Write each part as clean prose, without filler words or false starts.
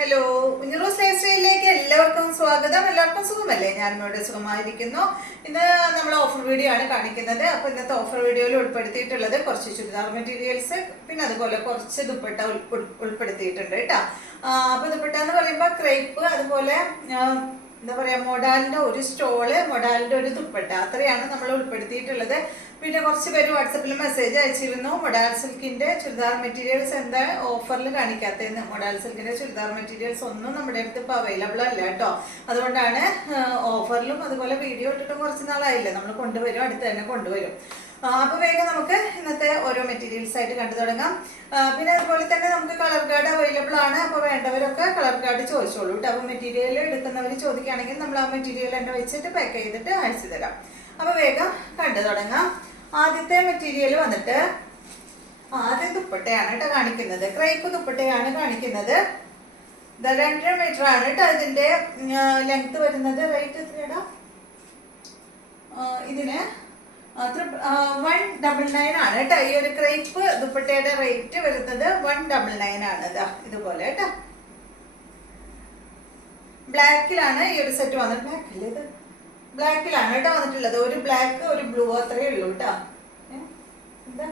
Hello, കുഞ്ഞുറൂസ് life സ്റ്റൈലിലേക്ക് എല്ലാവർക്കും സ്വാഗതം. എല്ലാവർക്കും സുഖമല്ലേ? ഞാൻ ഇവിടെ സുഖമായിരിക്കുന്നു. ഇന്ന് നമ്മൾ ഓഫർ വീഡിയോ ആണ് കാണിക്കുന്നത്. അപ്പൊ ഇന്നത്തെ ഓഫർ വീഡിയോയിൽ ഉൾപ്പെടുത്തിയിട്ടുള്ളത് കുറച്ച് ചുരിദാർ മെറ്റീരിയൽസ്, പിന്നെ അതുപോലെ കുറച്ച് ദുപ്പട്ട ഉൾപ്പെടുത്തിയിട്ടുണ്ട് കേട്ടോ. അപ്പൊ ദുപ്പട്ട എന്ന് പറയുമ്പോൾ ക്രേപ്പ്, അതുപോലെ എന്താ പറയാ, മൊഡാലിന്റെ ഒരു സ്റ്റോള്, മൊഡാലിന്റെ ഒരു ദുപ്പട്ട, അത്രയാണ് നമ്മൾ ഉൾപ്പെടുത്തിയിട്ടുള്ളത്. പിന്നെ കുറച്ച് പേര് വാട്സപ്പിൽ മെസ്സേജ് അയച്ചിരുന്നു, മൊഡാൽ സിൽക്കിന്റെ ചുരിദാർ മെറ്റീരിയൽസ് എന്താ ഓഫറിൽ കാണിക്കാത്തതെന്ന്. മൊഡാൽ സിൽക്കിന്റെ ചുരിദാർ മെറ്റീരിയൽസ് ഒന്നും നമ്മുടെ അടുത്ത് ഇപ്പോൾ അവൈലബിൾ അല്ല കേട്ടോ. അതുകൊണ്ടാണ് ഓഫറിലും അതുപോലെ വീഡിയോ ഇട്ടിട്ടും കുറച്ച് നാളായില്ലേ, നമ്മൾ കൊണ്ടുവരും, അടുത്ത് തന്നെ കൊണ്ടുവരും. അപ്പൊ വേഗം നമുക്ക് ഇന്നത്തെ ഓരോ മെറ്റീരിയൽസ് ആയിട്ട് കണ്ടു തുടങ്ങാം. പിന്നെ അതുപോലെ തന്നെ നമുക്ക് കളർ കാർഡ് അവൈലബിൾ ആണ്. അപ്പൊ വേണ്ടവരൊക്കെ കളർ കാർഡ് ചോദിച്ചോളൂ കേട്ടോ. അപ്പൊ മെറ്റീരിയൽ എടുക്കുന്നവർ ചോദിക്കുകയാണെങ്കിൽ നമ്മൾ ആ മെറ്റീരിയൽ തന്നെ വെച്ചിട്ട് പാക്ക് ചെയ്തിട്ട് അയച്ചു തരാം. അപ്പൊ വേഗം കണ്ടു തുടങ്ങാം. ആദ്യത്തെ മെറ്റീരിയൽ വന്നിട്ട് ആദ്യം ദുപ്പട്ടയാണ് കേട്ടോ കാണിക്കുന്നത്. ക്രേപ്പ് ദുപ്പട്ടയാണ് കാണിക്കുന്നത്. 2.5 മീറ്റർ ആണ് കേട്ടോ ഇതിന്റെ ലെങ്ത് വരുന്നത്. റേറ്റ് എത്രയാടാ ഇതിന്? 199 ആണ് കേട്ടോ. ഈ ഒരു ക്രേപ്പ് ദുപ്പട്ടയുടെ റേറ്റ് വരുന്നത് 199 ആണ്. ഇതുപോലെ കേട്ടോ. ബ്ലാക്കിലാണ് ഈ ഒരു സെറ്റ് വന്നിട്ട്. ബ്ലാക്കിലാണ് കേട്ടോ വന്നിട്ടുള്ളത്. ഒരു ബ്ലാക്ക്, ഒരു ബ്ലൂ, അത്രയേ ഉള്ളൂ കേട്ടോ. എന്താ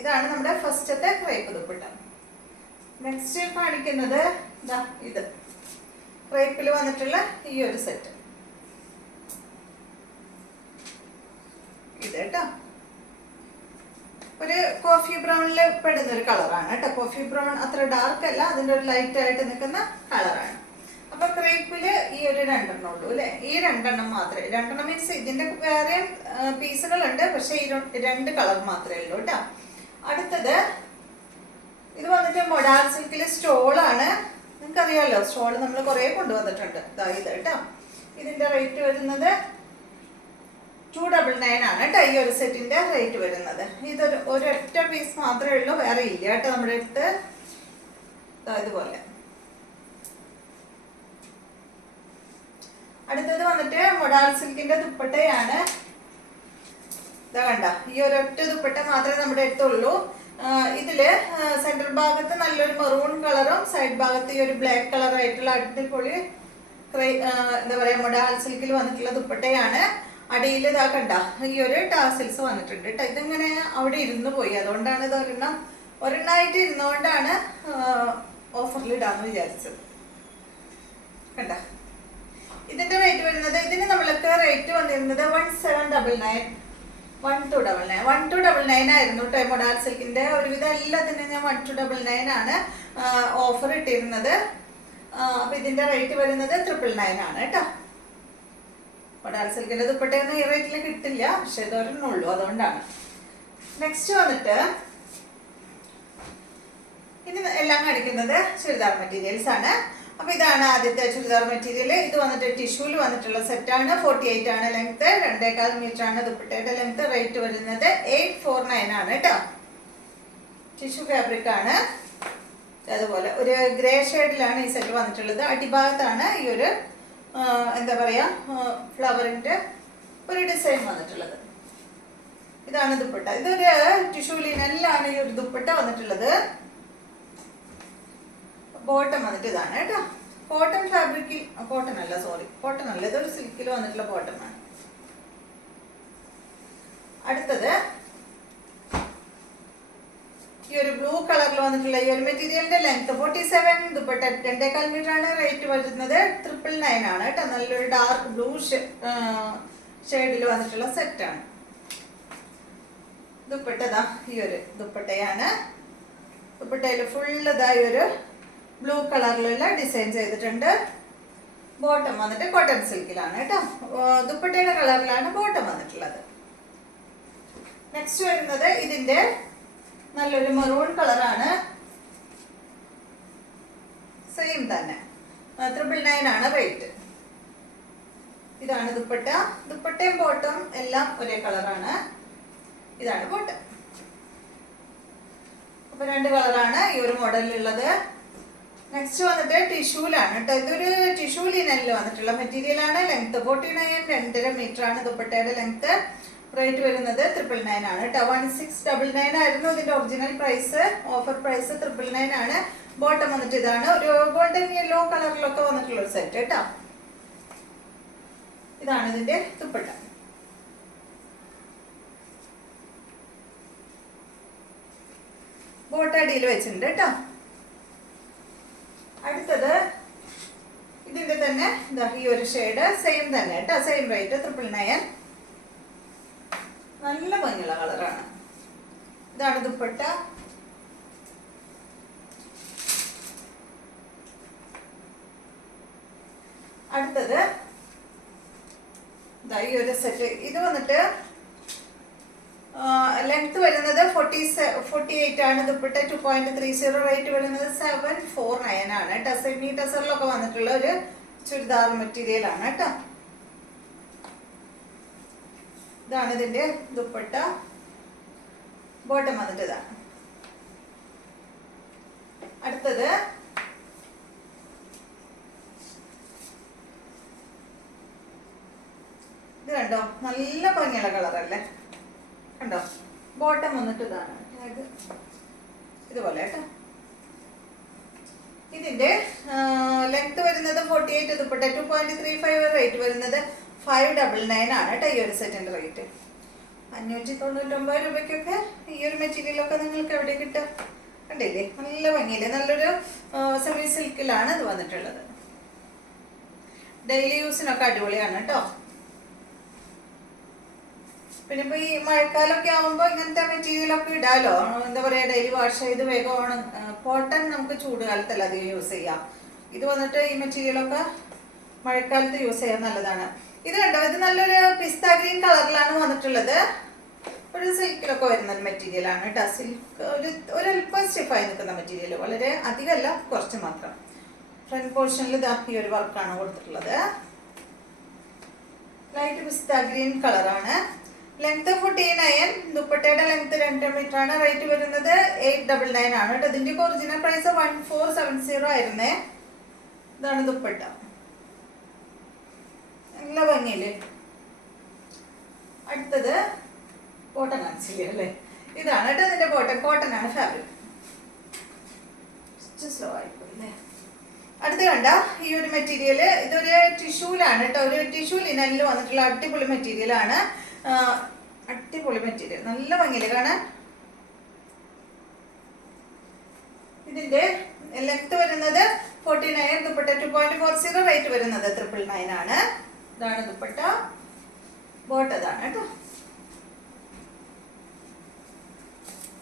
ഇതാണ് നമ്മുടെ ഫസ്റ്റത്തെ ക്രേപ്പ് ദുപ്പട്ട. നെക്സ്റ്റ് കാണിക്കുന്നത് ഇത് ക്രേപ്പിൽ വന്നിട്ടുള്ള ഈ ഒരു സെറ്റ്. ഇത് കേട്ടോ ഒരു കോഫി ബ്രൗണിൽ പെടുന്ന ഒരു കളറാണ് കേട്ടോ. കോഫി ബ്രൗൺ അത്ര ഡാർക്ക് അല്ല, അതിൻ്റെ ഒരു ലൈറ്റ് ആയിട്ട് നിൽക്കുന്ന കളറാണ്. അപ്പൊ ക്രേപ്പില് ഈ ഒരു 2 ഉള്ളൂ അല്ലെ. ഈ 2 മാത്രമേ, 2 മീൻസ് ഇതിന്റെ വേറെ പീസുകളുണ്ട്, പക്ഷെ ഈ 2 കളർ മാത്രമേ ഉള്ളൂ കേട്ടോ. അടുത്തത് ഇത് വന്നിട്ട് മൊഡാൽ സിൽക്കില് സ്റ്റോളാണ്. നിങ്ങൾക്കറിയാലോ സ്റ്റോള് നമ്മൾ കുറെ കൊണ്ടുവന്നിട്ടുണ്ട്. ഇത് കേട്ടോ. ഇതിന്റെ റേറ്റ് വരുന്നത് 299 ആണ് കേട്ടോ. ഈ ഒരു സെറ്റിന്റെ റേറ്റ് വരുന്നത്. ഇതൊരു ഒരൊറ്റ പീസ് മാത്രമേ ഉള്ളൂ, വേറെ ഇല്ല കേട്ടോ നമ്മുടെ അടുത്ത്. ഇതുപോലെ. അടുത്തത് വന്നിട്ട് മൊഡാൽ സിൽക്കിന്റെ ദുപ്പട്ടയാണ്. ഇതാ കണ്ട, ഈ ഒരൊറ്റ ദുപ്പട്ട മാത്രമേ നമ്മുടെ അടുത്തുള്ളൂ. ഇതില് സെൻട്രൽ ഭാഗത്ത് നല്ലൊരു മെറൂൺ കളറും സൈഡ് ഭാഗത്ത് ഈ ഒരു ബ്ലാക്ക് കളർ ആയിട്ടുള്ള അടിപൊളി എന്താ പറയാ മൊഡാൽ സിൽക്കിൽ വന്നിട്ടുള്ള ദുപ്പട്ടയാണ്. അടിയിൽ ഇതാ കണ്ട ഈ ഒരു ടാസിൽസ് വന്നിട്ടുണ്ട് കേട്ടോ. ഇതിങ്ങനെ അവിടെ ഇരുന്ന് പോയി, അതുകൊണ്ടാണ് ഇത് ഒരെണ്ണായിട്ട് ഇരുന്നുകൊണ്ടാണ് ഓഫറിൽ ഇടാന്ന് വിചാരിച്ചത്. കണ്ട, ഇതിന്റെ റേറ്റ് വരുന്നത്, ഇതിന് നമ്മൾക്ക് റേറ്റ് വന്നിരുന്നത് 1299 ആയിരുന്നു കേട്ടോ. മൊഡാൽ സിൽക്കിന്റെ ഒരുവിധം എല്ലാത്തിനും ഞാൻ 1299 ആണ് ഓഫർ ഇട്ടിരുന്നത്. അപ്പൊ ഇതിന്റെ റേറ്റ് വരുന്നത് 999 ആണ് കേട്ടോ. മൊഡാൽ സിൽക്കിന്റെ ദുപ്പട്ടയൊന്നും ഈ റേറ്റിൽ കിട്ടില്ല, പക്ഷെ ഇതൊരെണ്ണുള്ളൂ, അതുകൊണ്ടാണ്. നെക്സ്റ്റ് വന്നിട്ട് ഇനി എല്ലാം കാണിക്കുന്നത് ചുരിദാർ മെറ്റീരിയൽസ് ആണ്. അപ്പൊ ഇതാണ് ആദ്യത്തെ ചുരിദാർ മെറ്റീരിയൽ. ഇത് വന്നിട്ട് ടിഷ്യൂല് വന്നിട്ടുള്ള സെറ്റാണ്. 48 ആണ് ലെങ്ത്, 2.25 മീറ്റർ ആണ് ദുപ്പട്ടയുടെ ലെങ്ത്. റേറ്റ് വരുന്നത് 849 ആണ് കേട്ടോ. ടിഷ്യൂ ഫാബ്രിക് ആണ്. അതുപോലെ ഒരു ഗ്രേ ഷെയ്ഡിലാണ് ഈ സെറ്റ് വന്നിട്ടുള്ളത്. അടിഭാഗത്താണ് ഈ ഒരു എന്താ പറയാ ഫ്ലവറിന്റെ ഒരു ഡിസൈൻ വന്നിട്ടുള്ളത്. ഇതാണ് ദുപ്പട്ട. ഇതൊരു ടിഷ്യൂ ലിനനിലാണ് ഈ ഒരു ദുപ്പട്ട വന്നിട്ടുള്ളത്. ബോട്ടം വന്നിട്ട് ഇതാണ് കേട്ടോ. കോട്ടൺ ഫാബ്രിക്കിൽ, കോട്ടൺ അല്ല, ഇതൊരു സിൽക്കിൽ വന്നിട്ടുള്ള ബോട്ടം ആണ്. അടുത്തത് ഈ ഒരു ബ്ലൂ കളറിൽ വന്നിട്ടുള്ള ഈ ഒരു മെറ്റീരിയലിന്റെ ലെങ്ത് 47, ദുപ്പട്ട 2.25 മീറ്റർ ആണ്. റേറ്റ് വരുന്നത് 999 ആണ് കേട്ടോ. നല്ലൊരു ഡാർക്ക് ബ്ലൂ ഷെയ്ഡിൽ വന്നിട്ടുള്ള സെറ്റാണ്. ദുപ്പട്ട ഈ ഒരു ദുപ്പട്ടയാണ്. ദുപ്പട്ടയിൽ ഫുള്ള് ഇതായി ഒരു ബ്ലൂ കളറിലുള്ള ഡിസൈൻ ചെയ്തിട്ടുണ്ട്. ബോട്ടം വന്നിട്ട് കോട്ടൺ സിൽക്കിലാണ് കേട്ടോ. ദുപ്പട്ടയുടെ കളറിലാണ് ബോട്ടം വന്നിട്ടുള്ളത്. നെക്സ്റ്റ് വരുന്നത് ഇതിന്റെ നല്ലൊരു മെറൂൺ കളറാണ്. സെയിം തന്നെ 999 ആണ് റേറ്റ്. ഇതാണ് ദുപ്പട്ട. ദുപ്പട്ടയും ബോട്ടം എല്ലാം ഒരേ കളറാണ്. ഇതാണ് ബോട്ടം. അപ്പൊ 2 കളറാണ് ഈ ഒരു മോഡലിലുള്ളത്. നെക്സ്റ്റ് വന്നിട്ട് ടിഷ്യൂലാണ് കേട്ടോ. ഇതൊരു ടിഷ്യൂ ലിനനിൽ വന്നിട്ടുള്ള മെറ്റീരിയൽ ആണ്. ലെങ്ത് 49, 2.5 മീറ്റർ ആണ് ദുപ്പട്ടയുടെ ലെങ്ത്. റേറ്റ് വരുന്നത് 999 ആണ് കേട്ടോ. 1699 ആയിരുന്നു ഇതിന്റെ ഒറിജിനൽ പ്രൈസ്. ഓഫർ പ്രൈസ് 999 ആണ്. ബോട്ടം വന്നിട്ട് ഇതാണ്, ഒരു ഗോൾഡൻ യെല്ലോ കളറിലൊക്കെ വന്നിട്ടുള്ള ഒരു സെറ്റ് കേട്ടോ. ഇതാണ് ഇതിന്റെ ദുപ്പട്ട. ബോട്ട അടിയിൽ വെച്ചിട്ടുണ്ട് കേട്ടോ. അടുത്തത് ഇതിന്റെ തന്നെ ഈ ഒരു ഷെയ്ഡ് സെയിം തന്നെ കേട്ടോ, സെയിം റേറ്റ് 999. നല്ല ഭംഗിയുള്ള കളറാണ്. ഇതാണ് ദുപ്പട്ട. അടുത്തത് ഈ ഒരു സെറ്റ്. ഇത് വന്നിട്ട് ലെങ്ത് വരുന്നത് 48 ആണ്. ദുപ്പട്ട 2.30. റേറ്റ് വരുന്നത് 749 ആണ്. സെമി ടസറിലൊക്കെ വന്നിട്ടുള്ള ഒരു ചുരിദാർ മെറ്റീരിയൽ ആണ് കേട്ടോ. ഇതാണ് ഇതിന്റെ ദുപ്പട്ട. ബോട്ടം വന്നിട്ട് ഇതാണ്. അടുത്തത് ഇത് കണ്ടോ, നല്ല ഭംഗിയുള്ള കളറല്ലേ, കണ്ടോ. ബോട്ടം വന്നിട്ട് ഇതാണ്, ഇതുപോലെ കേട്ടോ. ഇതിന്റെ ലെങ്ത് വരുന്നത് 48. ദുപ്പട്ട 2.35. റേറ്റ് വരുന്നത് 599 ആണ് കേട്ടോ. ഈ ഒരു സെറ്റിന്റെ റേറ്റ് 599 രൂപയ്ക്കൊക്കെ ഈ ഒരു മെറ്റീരിയലൊക്കെ നിങ്ങൾക്ക് എവിടെ കിട്ടുക? കണ്ടില്ലേ, നല്ല ഭംഗിയില്ലേ, നല്ലൊരു സെമി സിൽക്കിലാണ് ഇത് വന്നിട്ടുള്ളത്. ഡെയിലി യൂസിനൊക്കെ അടിപൊളിയാണ് കേട്ടോ. പിന്നെ ഇപ്പൊ ഈ മഴക്കാലമൊക്കെ ആവുമ്പോൾ ഇങ്ങനത്തെ മെറ്റീരിയലൊക്കെ ഇടാലോ, എന്താ പറയാ, ഡെയിലി വാഷ് ചെയ്ത് വേഗമാണ്. കോട്ടൺ നമുക്ക് ചൂട് കാലത്തല്ല അധികം യൂസ് ചെയ്യാം. ഇത് വന്നിട്ട് ഈ മെറ്റീരിയലൊക്കെ മഴക്കാലത്ത് യൂസ് ചെയ്യാൻ നല്ലതാണ്. ഇത് കണ്ടോ, ഇത് നല്ലൊരു പിസ്ത ഗ്രീൻ കളറിലാണ് വന്നിട്ടുള്ളത്. ഒരു സിൽക്കിലൊക്കെ വരുന്ന മെറ്റീരിയൽ ആണ് കേട്ടോ. സിൽക്ക് ഒരല്പം സ്റ്റിഫായി നിൽക്കുന്ന മെറ്റീരിയൽ, വളരെ അധികമല്ല, കുറച്ച് മാത്രം. ഫ്രണ്ട് പോർഷനിൽ ഇതാ ഈ ഒരു വർക്കാണ് കൊടുത്തിട്ടുള്ളത്. ലൈറ്റ് പിസ്ത ഗ്രീൻ കളറാണ്. ലെങ്ത് 49. ദുപ്പട്ടയുടെ ലെങ്ത് 2 മീറ്റർ ആണ്. റേറ്റ് വരുന്നത് 899 ആണ് കേട്ടോ. ഇതിന്റെ ഒറിജിനൽ പ്രൈസ് 1470 ആയിരുന്നേ. ഇതാണ് ദുപ്പട്ട. നല്ല ഭംഗിയില്ലേ. അടുത്തത് കോട്ടൺ കാണിച്ചില്ലേ അല്ലേ, ഇതാണ് കേട്ടോ ഇതിന്റെ ബോട്ടം. കോട്ടൺ ആണ് ഫാബ്രിക്. സ്ലോ ആയിപ്പോയില്ലേ. അടുത്ത് കണ്ട ഈ ഒരു മെറ്റീരിയൽ, ഇതൊരു ടിഷ്യൂലാണ് കേട്ടോ. ഒരു ടിഷ്യൂ ലിനനിൽ വന്നിട്ടുള്ള അടിപൊളി മെറ്റീരിയൽ ആണ്. അടിപൊളി മെറ്റീരിയൽ, നല്ല ഭംഗിയില് കാണാൻ. ഇതിന്റെ ലെങ്ത് വരുന്നത് 49. ദുപ്പട്ട 2.40. റേറ്റ് വരുന്നത് 999 ആണ്. ഇതാണ് ദുപ്പട്ട. ബോട്ടതാണ് കേട്ടോ.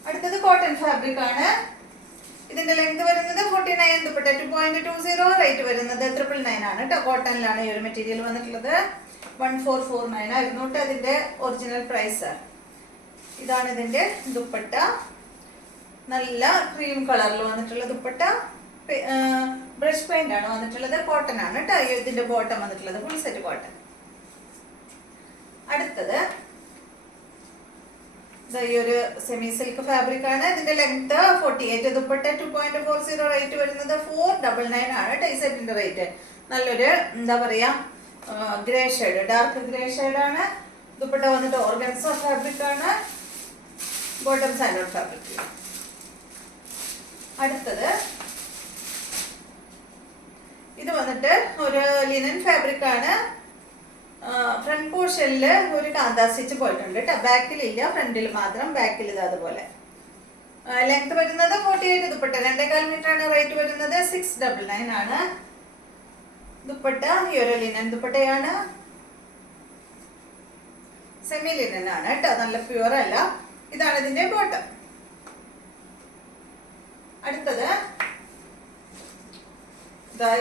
അടുത്തത് കോട്ടൺ ഫാബ്രിക് ആണ്. ഇതിന്റെ ലെങ്ത് വരുന്നത് 49. ദുപ്പട്ട 2.20. റേറ്റ് വരുന്നത് 999 ആണ് കേട്ടോ. കോട്ടണിലാണ് ഈ ഒരു മെറ്റീരിയൽ വന്നിട്ടുള്ളത്. 1449 ആയിരുന്നു കേട്ടോ അതിന്റെ ഒറിജിനൽ പ്രൈസ്. ഇതാണ് ഇതിന്റെ ദുപ്പട്ട. നല്ല ക്രീം കളറിൽ വന്നിട്ടുള്ള ദുപ്പട്ട. ബ്രഷ് പെയിന്റ് ആണ് വന്നിട്ടുള്ളത്. കോട്ടൺ ആണ് കേട്ടോ ഇതിന്റെ ബോട്ടം വന്നിട്ടുള്ളത്. Full set cotton. അടുത്തത് ഈ ഒരു സെമി സിൽക്ക് ഫാബ്രിക് ആണ്. ഇതിന്റെ ലെങ്ത് 48. ദുപ്പട്ട 2.40. റേറ്റ് വരുന്നത് 499 ആണ് കേട്ടോ ഈ സെറ്റിന്റെ റേറ്റ്. നല്ലൊരു എന്താ പറയാ, grey shade, dark grey shade ആണ്. ദുപ്പട്ട വന്നിട്ട് ഓർഗൻസ ഫാബ്രിക് ആണ്. ബോട്ടം സാൻഡോൺ ഫാബ്രിക്. അടുത്തത് ഇത് വന്നിട്ട് ഒരു ലിനൻ ഫാബ്രിക് ആണ്. ഫ്രണ്ട് പോർഷനിൽ ഒരു കാന്താ സ്റ്റിച്ച് പോയിട്ടുണ്ട് കേട്ടോ. ബാക്കിലില്ല, ഫ്രണ്ടിൽ മാത്രം. ബാക്കിൽ ഇത് അതുപോലെ. ലെങ്ത് വരുന്നത് 48. ദുപ്പട്ട 2.25 മീറ്റർ ആണ്. റേറ്റ് വരുന്നത് 699 ആണ്. ദുപ്പട്ട ഈ ഒരു ലിനൻ ദുപ്പട്ടയാണ്. സെമി ലിനൻ ആണ് കേട്ടോ, നല്ല പ്യുവർ അല്ല. ഇതാണ് ഇതിന്റെ ബോട്ടം. അടുത്തത്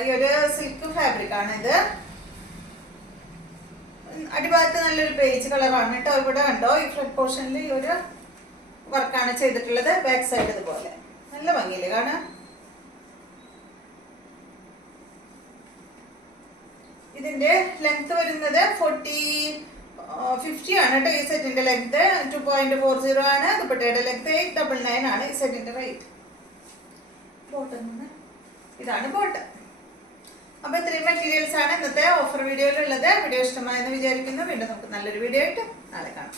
ഈ ഒരു സിൽക്ക് ഫാബ്രിക് ആണ്. ഇത് അടിഭാഗത്ത് നല്ലൊരു ബേജ് കളറാണ് കേട്ടോ. ഇവിടെ കണ്ടോ, ഈ ഫ്രണ്ട് പോർഷനിൽ ഈ ഒരു വർക്കാണ് ചെയ്തിട്ടുള്ളത്. ബാക്ക് സൈഡ് ഇതുപോലെ നല്ല ഭംഗിയില്ലേ കാണാൻ. ഇതിന്റെ ലെങ്ത് വരുന്നത് 50 ആണ് കേട്ടോ ഈ സെറ്റിന്റെ ലെങ്ത്. 2.40 ആണ്. ദുപ്പട്ടയുടെ ലെങ്ത് 899 ആണ് ഈ സെറ്റിന്റെ റേറ്റ്. ബോട്ടം ഇതാണ് ബോട്ടം. അപ്പൊ ഇത്രയും മെറ്റീരിയൽസ് ആണ് ഇന്നത്തെ ഓഫർ വീഡിയോയിലുള്ളത്. വീഡിയോ ഇഷ്ടമായെന്ന് വിചാരിക്കുന്നു. വീണ്ടും നമുക്ക് നല്ലൊരു വീഡിയോ ആയിട്ട് നാളെ കാണാം.